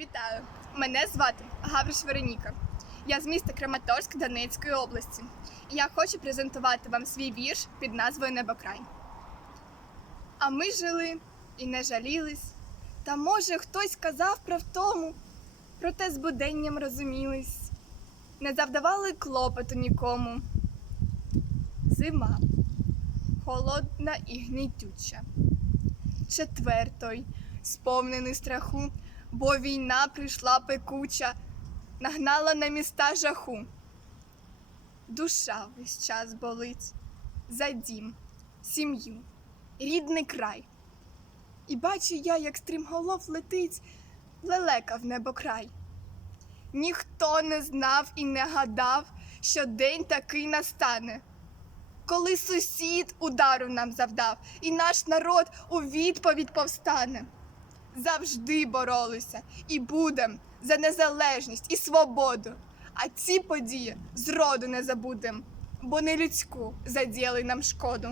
Вітаю! Мене звати Гавриш Вероніка. Я з міста Краматорськ Донецької області. І я хочу презентувати вам свій вірш під назвою Небокрай. А ми жили і не жалілись. Та може хтось казав про втому, проте з буденням розумілись, не завдавали клопоту нікому. Зима холодна і гнітюча. Четвертой, сповнений страху, бо війна прийшла пекуча, нагнала на міста жаху. Душа весь час болить за дім, сім'ю, рідний край. І бачу я, як стрімголов летить, лелека в небокрай. Ніхто не знав і не гадав, що день такий настане коли сусід удару нам завдав, і наш народ у відповідь повстане. Завжди боролися і будем за незалежність і свободу. А ці події зроду не забудем, бо не людську задіяли нам шкоду.